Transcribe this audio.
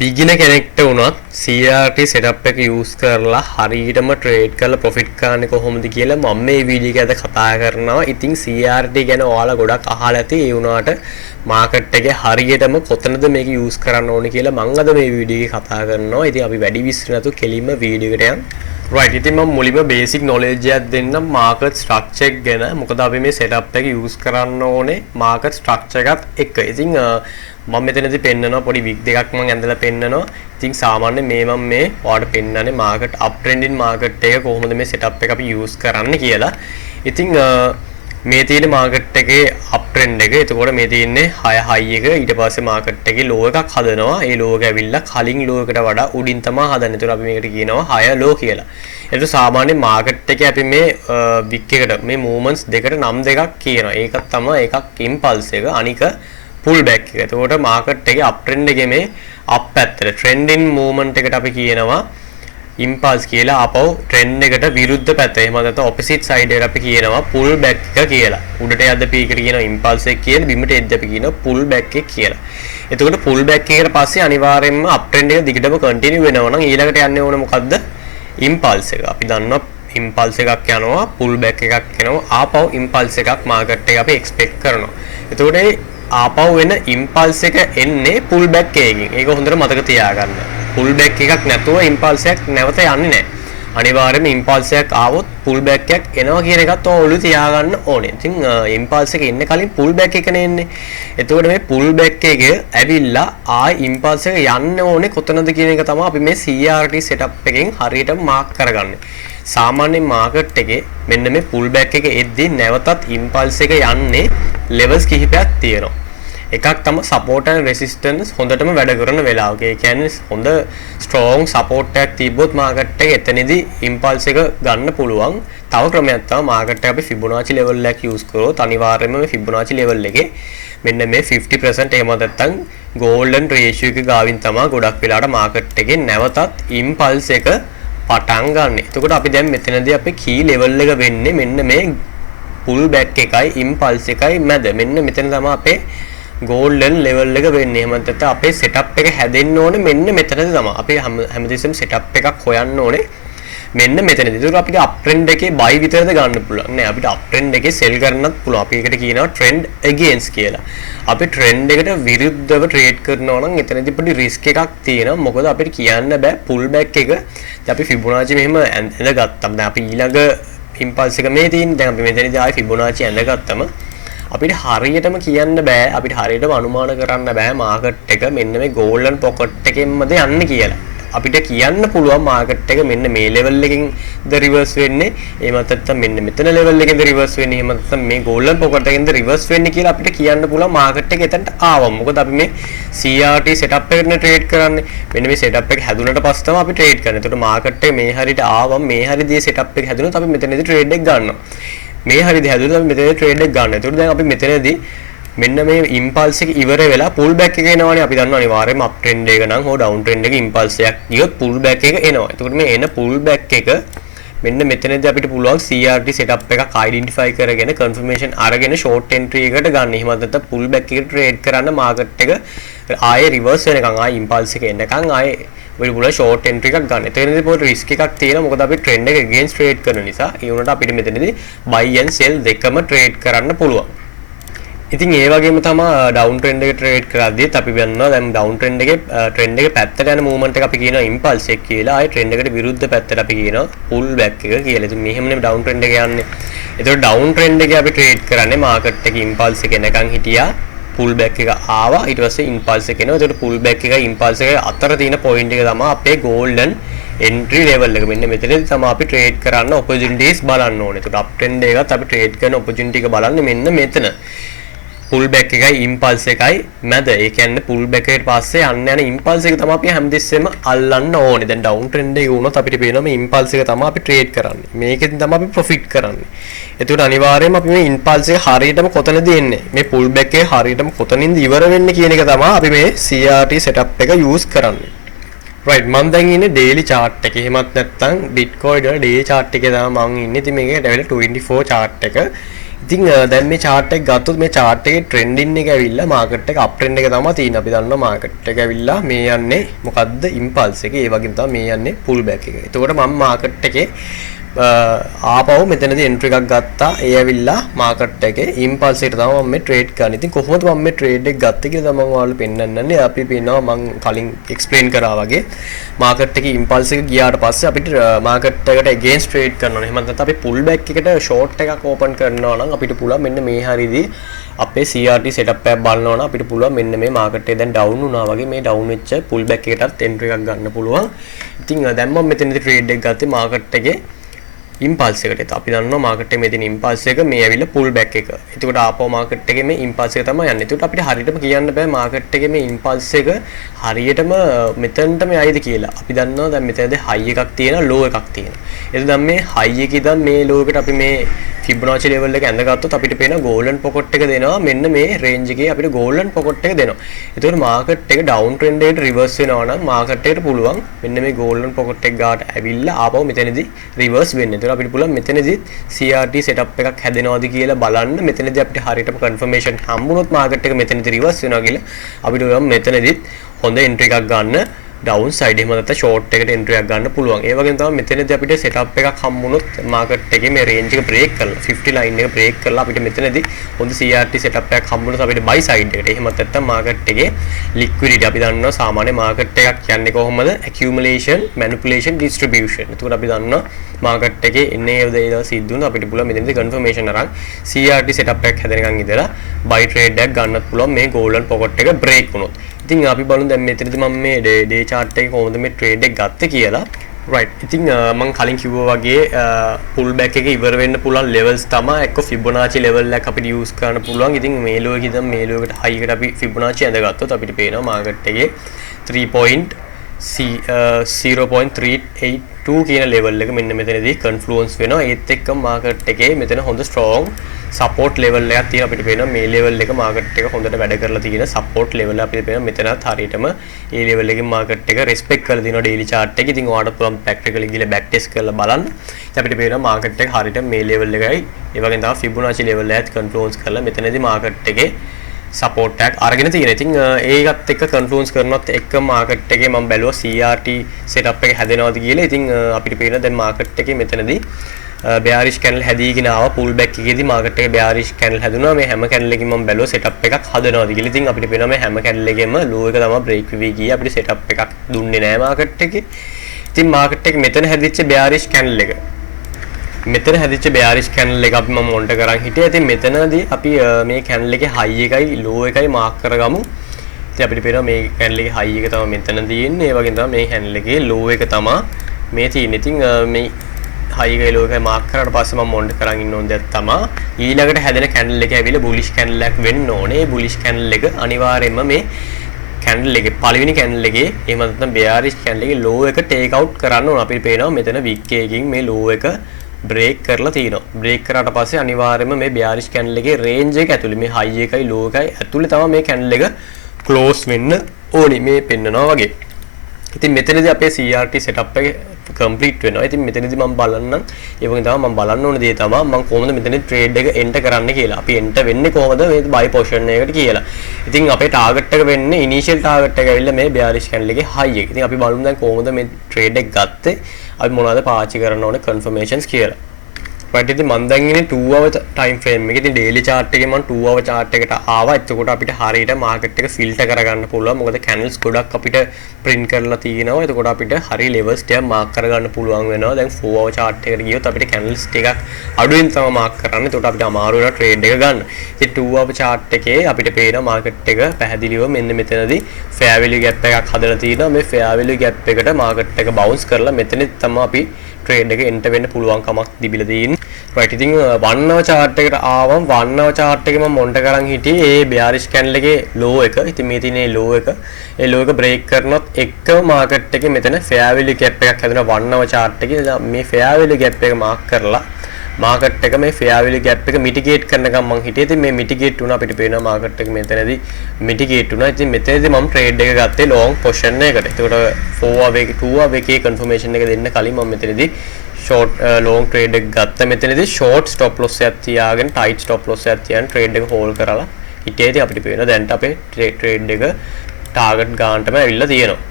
බිගින කෙනෙක්ට වුණත් CRT setup එක use කරලා හරියටම trade කරලා profit කරන්නේ කොහොමද කියලා මම මේ වීඩියෝ එකේ අද කතා කරනවා. ඉතින් CRT ගැන ඔයාලා ගොඩක් අහලා ඇති. ඒ වුණාට market එකේ හරියටම කොතනද මේක use කරන්න ඕනේ කියලා මම අද මේ වීඩියෝ එකේ කතා කරනවා. ඉතින් අපි වැඩි විස්තර නැතුව කෙලින්ම වීඩියෝ එකට යමු. right ඉතින් මම මුලින්ම basic knowledge එකක් දෙන්නම් market structure එක ගැන. මොකද අපි මේ setup එක use කරන්න ඕනේ market structure එකත් එක්ක. ඉතින් මම මෙතනදී පෙන්නනවා පොඩි වික් දෙකක් මම ඇඳලා පෙන්නනවා. ඉතින් සාමාන්‍ය මම මේ ඔයාලට පෙන්නන්නේ market up trending market එක කොහොමද මේ setup එක අපි use කරන්න කියලා. ඉතින් මේ තියෙන market එකේ up trend එක. එතකොට මේ තියෙන්නේ 6 high එක. ඊට පස්සේ market එකේ low එකක් හදනවා. ඒ low එක ඇවිල්ලා කලින් low එකට වඩා උඩින් තමයි හදන්නේ. ඒතකොට අපි මේකට කියනවා higher low කියලා. ඒකට සාමාන්‍ය market එකේ අපි මේ wick එකට මේ movements දෙකට නම් දෙකක් කියනවා. ඒකක් තමයි එකක් impulse එක. අනික pull back එක. එතකොට market එකේ up trend එකේ මේ up පැත්තට trending movement එකට අපි කියනවා impulse කියලා. ආපහු trend එකට විරුද්ධ පැත්ත. එහෙම නැත්නම් opposite side එකට අපි කියනවා pull back එක කියලා. උඩට යද්ද p එකට කියනවා impulse එක කියලා. බිමට එද්ද අපි කියනවා pull back එක කියලා. එතකොට pull back එකකට පස්සේ අනිවාර්යයෙන්ම up trend එක දිගටම continue වෙනවා නම් ඊළඟට යන්නේ ඕන මොකද්ද? impulse එක. අපි දන්නවා impulse එකක් යනවා, pull back එකක් එනවා. ආපහු impulse එකක් market එක අපි expect කරනවා. එතකොට ආපහු වෙන impulse එක එන්නේ pull back එකකින්. ඒක හොඳට මතක තියාගන්න. pull back එකක් නැතුව impulse එකක් නැවත යන්නේ නැහැ. අනිවාර්යයෙන්ම impulse එකක් ආවොත් pull back එකක් එනවා කියන එකත් ඔයගොල්ලෝ තියාගන්න ඕනේ. ඉතින් impulse එක එන්නේ කලින් pull back එකනේ එන්නේ. එතකොට මේ pull back එක ඇවිල්ලා ආයි impulse එක යන්න ඕනේ කොතනද කියන එක තමයි අපි මේ CRT setup එකෙන් හරියටම mark කරගන්නේ. සාමාන්‍ය market එකේ මෙන්න මේ pull back එක එද්දී නැවතත් impulse එක යන්නේ levels කිහිපයක් තියෙනවා. එකක් තමයි support and resistance හොඳටම වැඩ කරන වෙලාවක. ඒ කියන්නේ හොඳ strong support එකක් තිබ්බොත් market එක එතනදී impulse එක ගන්න පුළුවන්. තව ක්‍රමයක් තමයි market එක අපි Fibonacci level එකක් use කරොත් අනිවාර්යයෙන්ම මේ Fibonacci level එකේ මෙන්න මේ 50% එහෙම නැත්නම් golden ratio එක ගාවින් තමයි ගොඩක් වෙලාවට market එකේ නැවතත් impulse එක පටන් ගන්න. එතකොට අපි දැන් මෙතනදී අපේ key level එක වෙන්නේ මෙන්න මේ pull back එකයි impulse එකයි මැද. මෙන්න මෙතන තමයි අපේ golden level එක වෙන්නේ. එහෙම නැත්නම් අපේ setup එක හැදෙන්න ඕනේ මෙන්න මෙතනදී තමයි. අපි හැමදෙස්සෙම setup එකක් හොයන්න ඕනේ මෙන්න මෙතනදී. ඒක අපිට up trend එකේ buy විතරද ගන්න පුළුවන්. නෑ අපිට up trend එකේ sell කරන්නත් පුළුවන්. අපි ඒකට කියනවා trend against කියලා. අපි trend එකට විරුද්ධව trade කරනවා නම් එතනදී පොඩි risk එකක් තියෙනවා. මොකද අපිට කියන්න බෑ pull back එක. දැන් අපි Fibonacci මෙහෙම ඇඳගත්තම්. දැන් අපි ඊළඟ impulse එක මේ තියෙන්නේ. දැන් අපි මෙතනදී ආයි Fibonacci ඇඳගත්තම අපිට හරියටම කියන්න බෑ, අපිට හරියටම අනුමාන කරන්න බෑ market එක මෙන්න මේ golden pocket එකෙන්මද යන්නේ කියලා. අපිට කියන්න පුළුවන් market එක මෙන්න මේ level එකකින්ද reverse වෙන්නේ, එහෙම නැත්නම් මෙන්න මෙතන level එකකින්ද reverse වෙන්නේ, එහෙම නැත්නම් මේ golden pocket එකකින්ද reverse වෙන්නේ කියලා අපිට කියන්න පුළුවන් market එක එතනට ආවම. මොකද අපි මේ CRT setup එකකට trade කරන්නේ. මෙන්න මේ setup එක හැදුනට පස්සේ තමයි අපි trade කරන්නේ. එතකොට market එක මේ හරියට ආවම මේ හරියදී setup එක හැදුනොත් අපි මෙතනදී trade එක ගන්නවා. මේ හරියදී හැදුනොත් අපි මෙතනදී trade එක ගන්නවා. එතකොට දැන් අපි මෙතනදී මෙන්න මේ impulse එක ඉවර වෙලා pull back එක එනවනේ. අපි දන්නවා අනිවාර්යයෙන්ම up trend එක නම් හෝ down trend එක impulse එකක් ගියොත් pull back එක එනවා. එතකොට මේ එන pull back එක මෙන්න මෙතනදී අපිට පුළුවන් CRT setup එකක් identify කරගෙන confirmation අරගෙන short entry එකට ගන්න. එහෙම නැත්නම් pull back එකට trade කරන්න market එක ආයේ reverse වෙනකන් ආයේ impulse එක එනකන් ආයේ වෙල පුළුවන් short entry එකක් ගන්න. එතනදී පොඩි risk එකක් තියෙනවා. මොකද අපි trend එක against trade කරන නිසා ඒ වුණාට අපිට මෙතනදී buy and sell දෙකම trade කරන්න පුළුවන්. ඉතින් ඒ වගේම තමයි down trend එක trade කරද්දීත් අපි වෙනවා දැන් down trend එකේ පැත්තට යන movement එක අපි කියනවා impulse එක කියලා. ආයේ trend එකට විරුද්ධ පැත්තට අපි කියනවා pull back එක කියලා. ඉතින් මෙහෙමනේ down trend එක යන්නේ. ඒතකොට down trend එකේ අපි trade කරන්නේ market එකේ impulse එක එනකන් හිටියා. pull back එක ආවා. ඊට පස්සේ impulse එක එනවා. ඒතකොට pull back එකයි impulse එකයි අතර තියෙන point එක තමයි අපේ golden entry level එක. මෙන්න මෙතනදී තමයි අපි trade කරන්න opportunities බලන්න ඕනේ. ඒතකොට up trend එකත් අපි trade කරන opportunity එක බලන්නේ මෙන්න මෙතන. pull back එකයි impulse එකයි මැද. ඒ කියන්නේ pull back එකට පස්සේ යන්න යන impulse එක තමයි අපි හැමදෙස්සෙම අල්ලන්න ඕනේ. දැන් down trend එක වුණොත් අපිට පේනවා මේ impulse එක තමයි අපි trade කරන්නේ. මේකෙන් තමයි අපි profit කරන්නේ. එතකොට අනිවාර්යයෙන්ම අපි මේ impulse එක හරියටම කොතනද එන්නේ, මේ pull back එක හරියටම කොතනින්ද ඉවර වෙන්නේ කියන එක තමයි අපි මේ CRT setup එක use කරන්නේ. right මම දැන් ඉන්නේ daily chart එකේ. එහෙමත් නැත්නම් bitcoin වල daily chart එකේ තමයි මම ඉන්නේ. ඉතින් මේකේ level 24 chart එක. ඉතින් දැන් මේ chart එක ගත්තොත් මේ chart එකේ trending එක ඇවිල්ලා market එක up trend එක තමයි තියෙන්නේ. අපි දන්නවා market එක ඇවිල්ලා මේ යන්නේ මොකද්ද impulse එක. ඒ වගේම තමයි මේ යන්නේ pull back එක. එතකොට මම market එකේ ආපහු මෙතනදී entry එකක් ගත්තා. ඒ ඇවිල්ලා market එකේ impulse එකට තමයි මම මේ trade කරන්නේ. ඉතින් කොහොමද මම මේ trade එක ගත්තේ කියලා තමයි මම ඔයාලට පෙන්නන්නන්නේ. අපි පේනවා මම කලින් explain කරා වගේ market එකේ impulse එක ගියාට පස්සේ අපිට market එකට against trade කරන්න ඕනේ. එහෙම නැත්නම් අපි pull back එකට short එකක් open කරනවා නම් අපිට පුළුවන් මෙන්න මේ හරියදී අපේ CRT setup එකක් බලනවා නම් අපිට පුළුවන් මෙන්න මේ market එක දැන් down වුණා වගේ මේ down වෙච්ච pull back එකටත් entry එකක් ගන්න පුළුවන්. ඉතින් දැන් මම මෙතනදී trade එක ගත්තේ market එකේ impulse එකට. අපි දන්නවා market එකේ මේ තියෙන impulse එක මේ ඇවිල්ලා pull back එක. එතකොට ආපහු market එකේ මේ impulse එක තමයි යන්නේ. එතකොට අපිට හරියටම කියන්න බෑ market එකේ මේ impulse එක හරියටම මෙතනටම යයිද කියලා. අපි දන්නවා දැන් මෙතනදී high එකක් තියෙනවා low එකක් තියෙනවා. එතකොට දැන් මේ high එකේ ඉඳන් මේ low එකට අපි මේ Fibonacci level එක ඇඳගත්තොත් අපිට පේන golden pocket එක දෙනවා. මෙන්න මේ range එකේ අපිට golden pocket එක දෙනවා. එතකොට market එක down trend එකට reverse වෙනවා නම් market එකට පුළුවන් මෙන්න මේ golden pocket එක ගාට ඇවිල්ලා ආපහු මෙතනදී reverse වෙන්න. එතකොට අපිට පුළුවන් මෙතනදී CRT setup එකක් හැදෙනවද කියලා බලන්න. මෙතනදී අපිට හරියටම confirmation හම්බුනොත් market එක මෙතනදී reverse වෙනවා කියලා අපිට පුළුවන් මෙතනදී හොඳ entry එකක් ගන්න. down side එහෙම නැත්නම් short එකට entry එකක් ගන්න පුළුවන්. ඒ වගේම තමයි මෙතනදී අපිට setup එකක් හම්බුනොත් market එකේ මේ range එක break කරලා 50 line එක break කරලා අපිට මෙතනදී හොඳ CRT setup එකක් හම්බුනොත් අපිට buy side එකට. එහෙම නැත්නම් market එකේ liquidity අපි දන්නවා සාමාන්‍ය market එකක් කියන්නේ කොහොමද? accumulation, manipulation, distribution. එතකොට අපි දන්නවා market එකේ එන්නේ ඒ දේවල් සිද්ධ වුණා අපිට පුළුවන් මෙතනදී confirmation අරන් CRT setup එකක් හැදෙනකන් ඉඳලා buy trade එකක් ගන්නත් පුළුවන් මේ golden pocket එක break වුණොත්. ඉතින් අපි බලමු දැන් මෙතනදී මම මේ day chart එකේ කොහොමද මේ trade එක ගත්තේ කියලා. right. ඉතින් මම කලින් කිව්වා වගේ pull back එක ඉවර වෙන්න පුළුවන් levels තමයි එක්ක Fibonacci level එකක් අපිට use කරන්න පුළුවන්. ඉතින් මේ low එකේ ඉඳන් මේ low එකට high එකට අපි Fibonacci ඇඳගත්තොත් අපිට පේනවා market එකේ 0.382 කියන level එක මෙන්න මෙතනදී confluence වෙනවා. ඒත් එක්ක market එකේ මෙතන හොඳ strong support level එකක් තියෙනවා. අපිට පේනවා මේ level එක market එක හොඳට වැඩ කරලා තියෙන support level අපිට පේනවා මෙතනත් හරියටම මේ level එකේ market එක respect කරලා තියෙනවා daily chart එකේ. ඉතින් ඔයාලට පුළුවන් practically ගිහලා back test කරලා බලන්න. ඉතින් අපිට පේනවා market එක හරියට මේ level එකයි ඒ වගේම තමයි Fibonacci level එකත් confluence කරලා මෙතනදී market එකේ support එකක් අරගෙන තියෙනවා. ඉතින් ඒකත් එක්ක confluence කරනවත් එක්ක market එකේ මම බැලුවා CRT setup එක හැදෙනවද කියලා. ඉතින් අපිට පේනවා දැන් market එකේ මෙතනදී bearish candle හැදීගෙන ආවා. pull back එකේදී market එකේ bearish candle හැදුනා. මේ හැම candle එකකින් මම බැලුවා setup එකක් හදනවද කියලා. ඉතින් අපිට පේනවා මේ හැම candle එකෙම low එක තමයි break වෙවි ගියේ. අපිට setup එකක් දුන්නේ නැහැ market එකේ. ඉතින් market එකේ මෙතන හැදිච්ච bearish candle එක මෙතන හැදිච්ච bearish candle එක අපි මම මොනිටර් කරන් හිටියා. ඉතින් මෙතනදී අපි මේ candle එකේ high එකයි low එකයි mark කරගමු. ඉතින් අපිට පේනවා මේ candle එකේ high එක තමයි මෙතන තියෙන්නේ. ඒ වගේම තමයි මේ candle එකේ low එක තමයි මේ තියෙන්නේ. ඉතින් මේ high එකයි low එකයි mark කරාට පස්සේ මම මොනිටර් කරන් ඉන්න ඕන දෙයක් තමයි ඊළඟට හැදෙන candle එක ඇවිල්ලා bullish candle එකක් වෙන්න ඕනේ. bullish candle එක අනිවාර්යයෙන්ම මේ candle එකේ පළවෙනි candle එකේ එහෙම නැත්නම් bearish candle එකේ low එක take out කරන්න ඕන. අපිට පේනවා මෙතන wick එකකින් මේ low එක break කරලා තියෙනවා. break කරාට පස්සේ අනිවාර්යයෙන්ම මේ bearish candle එකේ range එක ඇතුලේ මේ high එකයි low එකයි ඇතුලේ තමයි මේ candle එක close වෙන්න ඕනේ. මේ පෙන්නනවා වගේ. ඉතින් මෙතනදී අපේ CRT setup එක complete වෙනවා. ඉතින් මෙතනදී මම බලන්නම් ඒ වගේ තමයි මම බලන්න ඕන දේ තමයි මම කොහොමද මෙතනදී trade එක enter කරන්න කියලා. අපි enter වෙන්නේ කොහොමද මේ buy position එකකට කියලා. ඉතින් අපේ target එක වෙන්නේ initial target එක ඇවිල්ලා මේ bearish candle එකේ high එක. ඉතින් අපි බලමු දැන් කොහොමද මේ trade එක ගත්තේ. අපි මොනවද පාවිච්චි කරන්න ඕනේ confirmations කියලා. right. ඉතින් මම දැන් ඉන්නේ 2 hour time frame එකේ. ඉතින් daily chart එකේ මම 2 hour chart එකට ආවා. එතකොට අපිට හරියට market එක filter කරගන්න පුළුවන්. මොකද candles ගොඩක් අපිට print කරලා තියෙනවා. එතකොට අපිට හරි levels ටික mark කරගන්න පුළුවන් වෙනවා. දැන් 4 hour chart එකට ගියොත් අපිට candles ටිකක් අඩුවෙන් තමයි mark කරන්න. එතකොට අපිට අමාරු වෙනවා trade එක ගන්න. ඉතින් 2 hour chart එකේ අපිට පේන market එක පැහැදිලිව මෙන්න මෙතනදී fair value gap එකක් හදලා තියෙනවා. මේ fair value gap එකට market එක bounce කරලා මෙතනදී තමයි අපි trade එක enter වෙන්න පුළුවන් කමක් තිබිලා තියෙන්නේ. right. ඉතින් 1 hour chart එකට ආවම 1 hour chart එකේ මම මොනිටර් කරන් හිටියේ ඒ bearish candle එකේ low එක. ඉතින් මේ තියෙන low එක ඒ low එක break කරනොත් එක්ක market එකේ මෙතන fair value gap එකක් හැදෙනවා 1 hour chart එකේ. මේ fair value gap එක mark කරලා market එක මේ fair value gap එක mitigate කරනකම් මම හිටියේ. ඉතින් මේ mitigate වුණා අපිට පේනවා market එක මෙතනදී mitigate වුණා. ඉතින් මෙතනදී මම trade එක ගත්තේ long position එකකට. එතකොට 4 hour එකේ 2 hour එකේ confirmation එක දෙන්න කලින් මම මෙතනදී ෂෝට් ලොං ට්‍රේඩ් එක ගත්ත මෙතනදී ෂෝට් ස්ටොප් ලොස් එකක් තියාගෙන ටයිට් ස්ටොප් ලොස් එකක් තියාගෙන ට්‍රේඩ් එක හෝල්ඩ් කරලා හිටියේදී අපිට පේනවා දැන් අපේ ට්‍රේඩ් එක ටාගට් ගානටම ඇවිල්ලා තියෙනවා.